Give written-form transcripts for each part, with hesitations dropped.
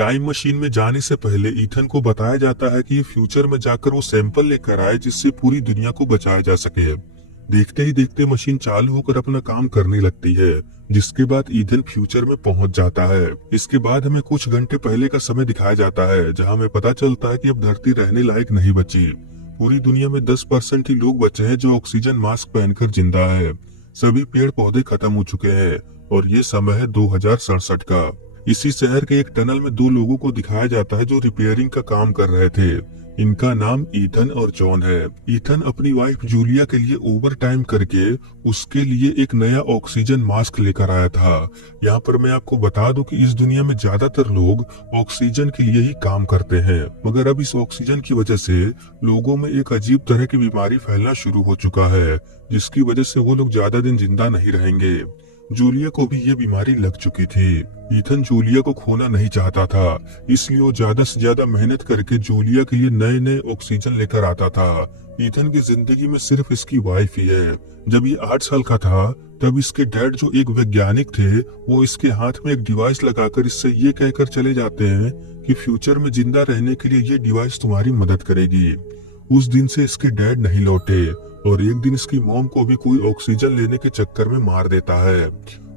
Time machine में जाने से पहले ईथन को बताया जाता है कि ये फ्यूचर में जाकर वो सैंपल लेकर आए जिससे पूरी दुनिया को बचाया जा सके। देखते ही देखते मशीन चालू होकर अपना काम करने लगती है, जिसके बाद ईथन फ्यूचर में पहुंच जाता है। इसके बाद हमें कुछ घंटे पहले का समय दिखाया जाता है, जहां हमें पता चलता है कि अब धरती रहने लायक नहीं बची। पूरी दुनिया में 10% ही लोग बचे हैं जो ऑक्सीजन मास्क पहनकर जिंदा है। सभी पेड़ पौधे खत्म हो चुके हैं और ये समय है 2067 का। इसी शहर के एक टनल में दो लोगों को दिखाया जाता है जो रिपेयरिंग का काम कर रहे थे। इनका नाम ईथन और जॉन है। ईथन अपनी वाइफ जूलिया के लिए ओवर टाइम करके उसके लिए एक नया ऑक्सीजन मास्क लेकर आया था। यहाँ पर मैं आपको बता दूं कि इस दुनिया में ज्यादातर लोग ऑक्सीजन के लिए ही काम करते हैं, मगर अब इस ऑक्सीजन की वजह से लोगों में एक अजीब तरह की बीमारी फैलना शुरू हो चुका है, जिसकी वजह से वो लोग ज्यादा दिन जिंदा नहीं रहेंगे। जूलिया को भी ये बीमारी लग चुकी थी। ईथन जूलिया को खोना नहीं चाहता था, इसलिए वो ज्यादा से ज्यादा मेहनत करके जूलिया के लिए नए नए ऑक्सीजन लेकर आता था। ईथन की जिंदगी में सिर्फ इसकी वाइफ ही है। जब ये 8 साल का था तब इसके डैड जो एक वैज्ञानिक थे, वो इसके हाथ में एक डिवाइस लगाकर इससे ये कहकर चले जाते हैं कि फ्यूचर में जिंदा रहने के लिए ये डिवाइस तुम्हारी मदद करेगी। उस दिन से इसके डैड नहीं लौटे और एक दिन इसकी मॉम को भी कोई ऑक्सीजन लेने के चक्कर में मार देता है।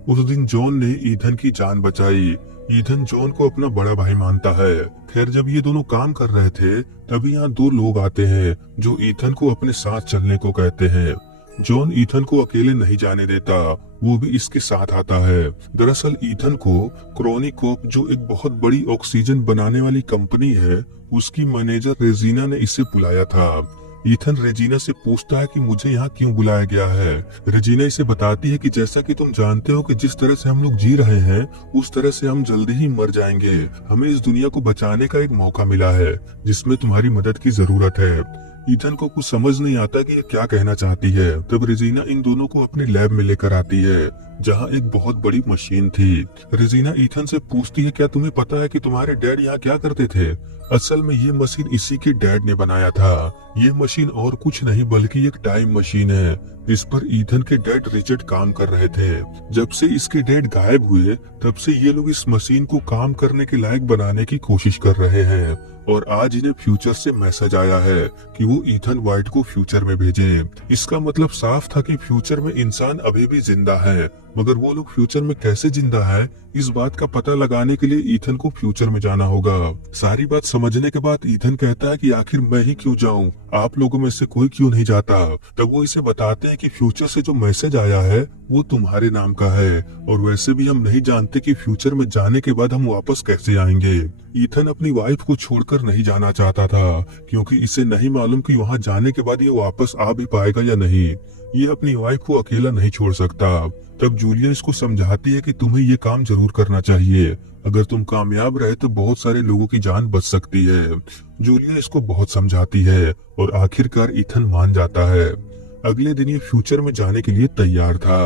उस दिन जॉन ने ईथन की जान बचाई। ईथन जॉन को अपना बड़ा भाई मानता है। खैर, जब ये दोनों काम कर रहे थे तभी यहाँ दो लोग आते हैं जो ईथन को अपने साथ चलने को कहते हैं। जॉन ईथन को अकेले नहीं जाने देता, वो भी इसके साथ आता है। दरअसल ईथन को क्रोनिकॉप, जो एक बहुत बड़ी ऑक्सीजन बनाने वाली कंपनी है, उसकी मैनेजर रेजिना ने इसे बुलाया था। ईथन रेजिना से पूछता है कि मुझे यहाँ क्यों बुलाया गया है। रेजिना इसे बताती है कि जैसा कि तुम जानते हो कि जिस तरह से हम लोग जी रहे हैं उस तरह से हम जल्दी ही मर जाएंगे। हमें इस दुनिया को बचाने का एक मौका मिला है जिसमें तुम्हारी मदद की जरूरत है। ईथन को कुछ समझ नहीं आता कि ये क्या कहना चाहती है। तब रेजिना इन दोनों को अपने लैब में लेकर आती है, जहाँ एक बहुत बड़ी मशीन थी। रेजिना ईथन से पूछती है, क्या तुम्हें पता है कि तुम्हारे डैड यहाँ क्या करते थे? असल में ये मशीन इसी के डैड ने बनाया था। ये मशीन और कुछ नहीं बल्कि एक टाइम मशीन है। इस पर ईथन के डैड रिचर्ड काम कर रहे थे। जब से इसके डैड गायब हुए तब से ये लोग इस मशीन को काम करने के लायक बनाने की कोशिश कर रहे हैं और आज इन्हें फ्यूचर से मैसेज आया है कि वो ईथन वाइट को फ्यूचर में भेजें। इसका मतलब साफ था कि फ्यूचर में इंसान अभी भी जिंदा है, मगर वो लोग फ्यूचर में कैसे जिंदा है इस बात का पता लगाने के लिए ईथन को फ्यूचर में जाना होगा। सारी बात समझने के बाद ईथन कहता है कि आखिर मैं ही क्यों जाऊं, आप लोगों में से कोई क्यों नहीं जाता। तब वो इसे बताते हैं कि फ्यूचर से जो मैसेज आया है वो तुम्हारे नाम का है और वैसे भी हम नहीं जानते कि फ्यूचर में जाने के बाद हम वापस कैसे आएंगे। ईथन अपनी वाइफ को छोड़कर नहीं जाना चाहता था क्योंकि इसे नहीं मालूम कि वहाँ जाने के बाद ये वापस आ भी पाएगा या नहीं। ये अपनी वाइफ को अकेला नहीं छोड़ सकता। तब जूलिया इसको समझाती है कि तुम्हें ये काम जरूर करना चाहिए। अगर तुम कामयाब रहे तो बहुत सारे लोगों की जान बच सकती है। जूलिया इसको बहुत समझाती है और आखिरकार ईथन मान जाता है। अगले दिन ये फ्यूचर में जाने के लिए तैयार था।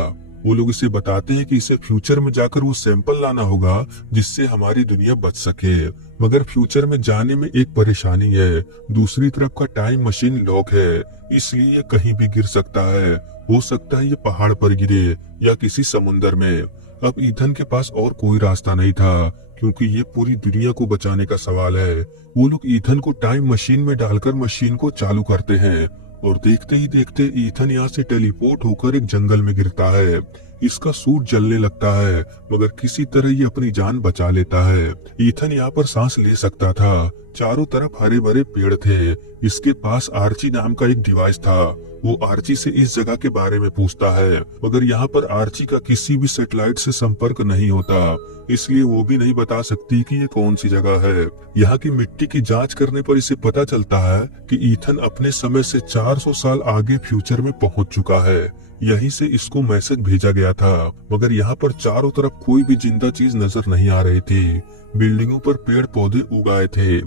वो लोग इसे बताते हैं कि इसे फ्यूचर में जाकर वो सैंपल लाना होगा जिससे हमारी दुनिया बच सके। मगर फ्यूचर में जाने में एक परेशानी है, दूसरी तरफ का टाइम मशीन लॉक है, इसलिए ये कहीं भी गिर सकता है। हो सकता है ये पहाड़ पर गिरे या किसी समुंदर में। अब ईथन के पास और कोई रास्ता नहीं था क्योंकि ये पूरी दुनिया को बचाने का सवाल है। वो लोग ईथन को टाइम मशीन में डालकर मशीन को चालू करते हैं और देखते ही देखते ईथन यहाँ से टेलीपोर्ट होकर एक जंगल में गिरता है। इसका सूट जलने लगता है मगर किसी तरह ये अपनी जान बचा लेता है। ईथन यहाँ पर सांस ले सकता था। चारों तरफ हरे भरे पेड़ थे। इसके पास आर्ची नाम का एक डिवाइस था। वो आर्ची से इस जगह के बारे में पूछता है, मगर यहाँ पर आर्ची का किसी भी सैटेलाइट से संपर्क नहीं होता, इसलिए वो भी नहीं बता सकती कि ये कौन सी जगह है। यहाँ की मिट्टी की जांच करने पर इसे पता चलता है कि ईथन अपने समय से 400 साल आगे फ्यूचर में पहुंच चुका है। यहीं से इसको मैसेज भेजा गया था, मगर यहाँ पर चारों तरफ कोई भी जिंदा चीज नजर नहीं आ रही थी। बिल्डिंगों पर पेड़ पौधे उगाए थे।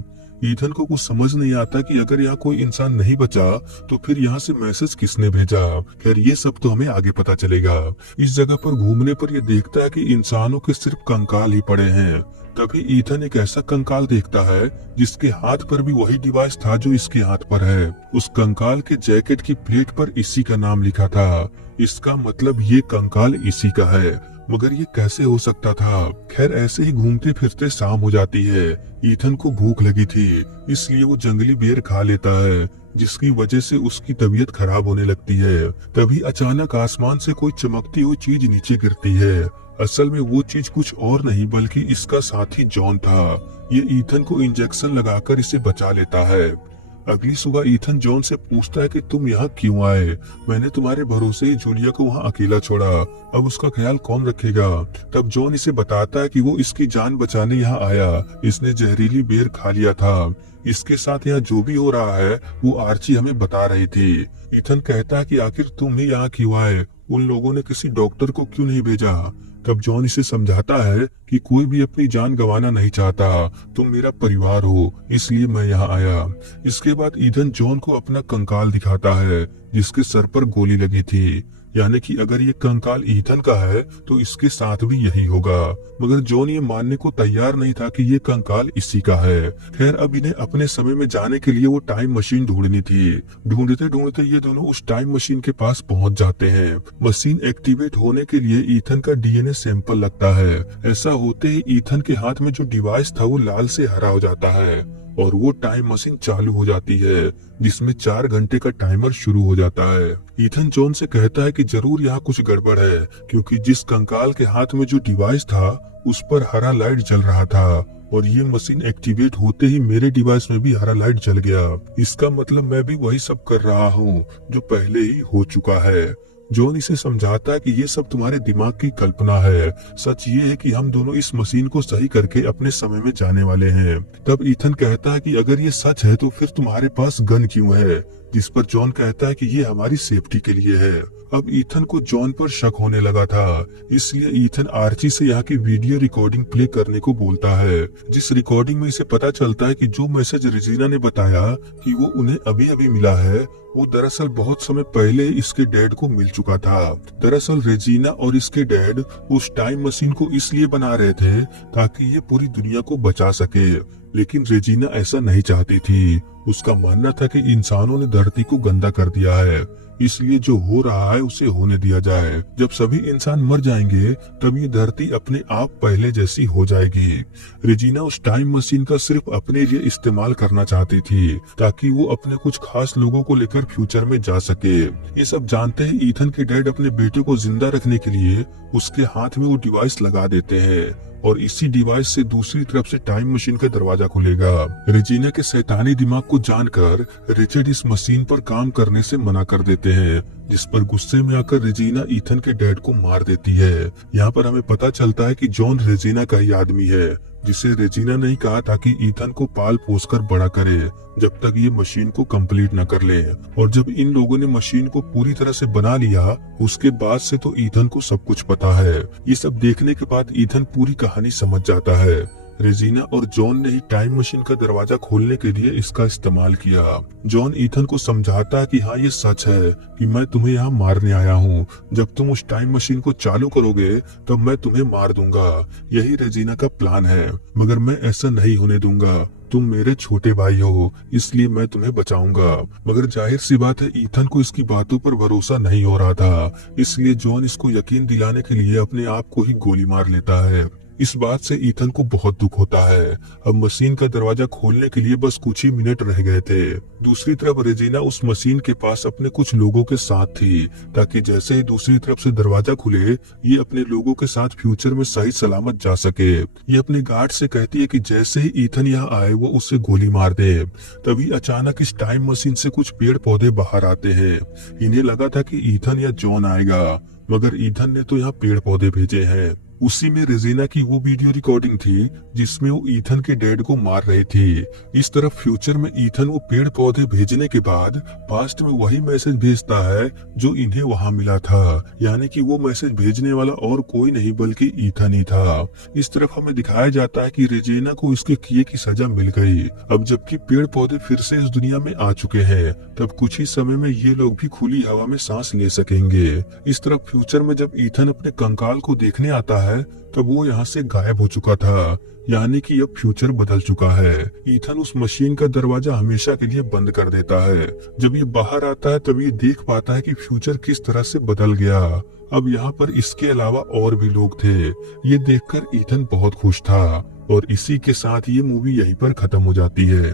ईथन को कुछ समझ नहीं आता कि अगर यहाँ कोई इंसान नहीं बचा तो फिर यहाँ से मैसेज किसने भेजा। खैर, ये सब तो हमें आगे पता चलेगा। इस जगह पर घूमने पर यह देखता है कि इंसानों के सिर्फ कंकाल ही पड़े हैं। तभी ईथन एक ऐसा कंकाल देखता है जिसके हाथ पर भी वही डिवाइस था जो इसके हाथ पर है। उस कंकाल के जैकेट की प्लेट पर इसी का नाम लिखा था। इसका मतलब ये कंकाल इसी का है। मगर ये कैसे हो सकता था। खैर ऐसे ही घूमते फिरते शाम हो जाती है। ईथन को भूख लगी थी, इसलिए वो जंगली बेर खा लेता है, जिसकी वजह से उसकी तबीयत खराब होने लगती है। तभी अचानक आसमान से कोई चमकती हुई चीज नीचे गिरती है। असल में वो चीज कुछ और नहीं बल्कि इसका साथी जॉन था। ये ईथन को इंजेक्शन लगाकर इसे बचा लेता है। अगली सुबह ईथन जॉन से पूछता है कि तुम यहाँ क्यों आए? मैंने तुम्हारे भरोसे ही जूलिया को वहाँ अकेला छोड़ा, अब उसका ख्याल कौन रखेगा? तब जॉन इसे बताता है कि वो इसकी जान बचाने यहाँ आया, इसने जहरीली बेर खा लिया था। इसके साथ यहाँ जो भी हो रहा है वो आर्ची हमें बता रही थी। ईथन कहता है कि आखिर तुम ही यहाँ क्यों आए? उन लोगों ने किसी डॉक्टर को क्यों नहीं भेजा? तब जॉन इसे समझाता है कि कोई भी अपनी जान गंवाना नहीं चाहता, तुम मेरा परिवार हो, इसलिए मैं यहाँ आया। इसके बाद ईथन जॉन को अपना कंकाल दिखाता है, जिसके सर पर गोली लगी थी। यानी कि अगर ये कंकाल ईथन का है तो इसके साथ भी यही होगा। मगर जॉन ये मानने को तैयार नहीं था कि ये कंकाल इसी का है। खैर अब इन्हें अपने समय में जाने के लिए वो टाइम मशीन ढूंढनी थी। ढूंढते ढूंढते ये दोनों उस टाइम मशीन के पास पहुंच जाते हैं। मशीन एक्टिवेट होने के लिए ईथन का डीएनए सैंपल लगता है। ऐसा होते ही ईथन के हाथ में जो डिवाइस था वो लाल से हरा हो जाता है और वो टाइम मशीन चालू हो जाती है, जिसमें 4 घंटे का टाइमर शुरू हो जाता है। ईथन जॉन से कहता है कि जरूर यहाँ कुछ गड़बड़ है, क्योंकि जिस कंकाल के हाथ में जो डिवाइस था उस पर हरा लाइट जल रहा था और ये मशीन एक्टिवेट होते ही मेरे डिवाइस में भी हरा लाइट जल गया। इसका मतलब मैं भी वही सब कर रहा हूँ जो पहले ही हो चुका है। जॉन इसे समझाता है कि ये सब तुम्हारे दिमाग की कल्पना है, सच ये है कि हम दोनों इस मशीन को सही करके अपने समय में जाने वाले हैं। तब ईथन कहता है कि अगर ये सच है तो फिर तुम्हारे पास गन क्यों है? जिस पर जॉन कहता है कि ये हमारी सेफ्टी के लिए है। अब ईथन को जॉन पर शक होने लगा था, इसलिए ईथन आर्ची से यहाँ की वीडियो रिकॉर्डिंग प्ले करने को बोलता है, जिस रिकॉर्डिंग में इसे पता चलता है कि जो मैसेज रेजिना ने बताया कि वो उन्हें अभी अभी मिला है, वो दरअसल बहुत समय पहले इसके डैड को मिल चुका था। दरअसल रेजिना और इसके डैड उस टाइम मशीन को इसलिए बना रहे थे ताकि ये पूरी दुनिया को बचा सके, लेकिन रेजिना ऐसा नहीं चाहती थी। उसका मानना था कि इंसानों ने धरती को गंदा कर दिया है, इसलिए जो हो रहा है उसे होने दिया जाए। जब सभी इंसान मर जाएंगे तब ये धरती अपने आप पहले जैसी हो जाएगी। रेजिना उस टाइम मशीन का सिर्फ अपने लिए इस्तेमाल करना चाहती थी ताकि वो अपने कुछ खास लोगों को लेकर फ्यूचर में जा सके। ये सब जानते ही ईथन के डैड अपने बेटे को जिंदा रखने के लिए उसके हाथ में वो डिवाइस लगा देते हैं और इसी डिवाइस से दूसरी तरफ से टाइम मशीन का दरवाजा खुलेगा। रेजिना के शैतानी दिमाग को जानकर रिचर्ड इस मशीन पर काम करने से मना कर देते हैं, जिस पर गुस्से में आकर रेजिना ईथन के डैड को मार देती है। यहाँ पर हमें पता चलता है कि जॉन रेजिना का ही आदमी है, जिसे रेजिना ने कहा ताकि ईथन को पाल पोस कर बड़ा करे जब तक ये मशीन को कंप्लीट न कर ले। और जब इन लोगों ने मशीन को पूरी तरह से बना लिया उसके बाद से तो ईथन को सब कुछ पता है। ये सब देखने के बाद ईथन पूरी कहानी समझ जाता है। रेजिना और जॉन ने ही टाइम मशीन का दरवाजा खोलने के लिए इसका इस्तेमाल किया। जॉन ईथन को समझाता है कि हाँ ये सच है कि मैं तुम्हें यहाँ मारने आया हूँ। जब तुम उस टाइम मशीन को चालू करोगे तब मैं तुम्हें मार दूंगा। यही रेजिना का प्लान है, मगर मैं ऐसा नहीं होने दूंगा। तुम मेरे छोटे भाई हो, इसलिए मैं तुम्हें बचाऊंगा। मगर जाहिर सी बात है ईथन को इसकी बातों पर भरोसा नहीं हो रहा था, इसलिए जॉन इसको यकीन दिलाने के लिए अपने आप को ही गोली मार लेता है। इस बात से ईथन को बहुत दुख होता है। अब मशीन का दरवाजा खोलने के लिए बस कुछ ही मिनट रह गए थे। दूसरी तरफ रेजिना उस मशीन के पास अपने कुछ लोगों के साथ थी, ताकि जैसे ही दूसरी तरफ से दरवाजा खुले ये अपने लोगों के साथ फ्यूचर में सही सलामत जा सके। ये अपने गार्ड से कहती है कि जैसे ही ईथन यहाँ आए वो उससे गोली मार दे। तभी अचानक इस टाइम मशीन से कुछ पेड़ पौधे बाहर आते हैं। इन्हें लगा था कि ईथन या जॉन आएगा, मगर ईथन ने तो यहाँ पेड़ पौधे भेजे हैं। उसी में रेजिना की वो वीडियो रिकॉर्डिंग थी जिसमें वो ईथन के डैड को मार रही थी। इस तरफ फ्यूचर में ईथन वो पेड़ पौधे भेजने के बाद पास्ट में वही मैसेज भेजता है जो इन्हें वहाँ मिला था, यानी कि वो मैसेज भेजने वाला और कोई नहीं बल्कि ईथन ही था। इस तरफ हमें दिखाया जाता है कि रेजिना को इसके किए की सजा मिल गई। अब जबकि पेड़ पौधे फिर से इस दुनिया में आ चुके हैं, तब कुछ ही समय में ये लोग भी खुली हवा में सांस ले सकेंगे। इस तरफ फ्यूचर में जब ईथन अपने कंकाल को देखने आता है है तब वो यहाँ से गायब हो चुका था, यानी कि अब फ्यूचर बदल चुका है। ईथन उस मशीन का दरवाजा हमेशा के लिए बंद कर देता है। जब ये बाहर आता है तब ये देख पाता है कि फ्यूचर किस तरह से बदल गया। अब यहाँ पर इसके अलावा और भी लोग थे। ये देखकर ईथन बहुत खुश था और इसी के साथ ये मूवी यहीं पर खत्म हो जाती है।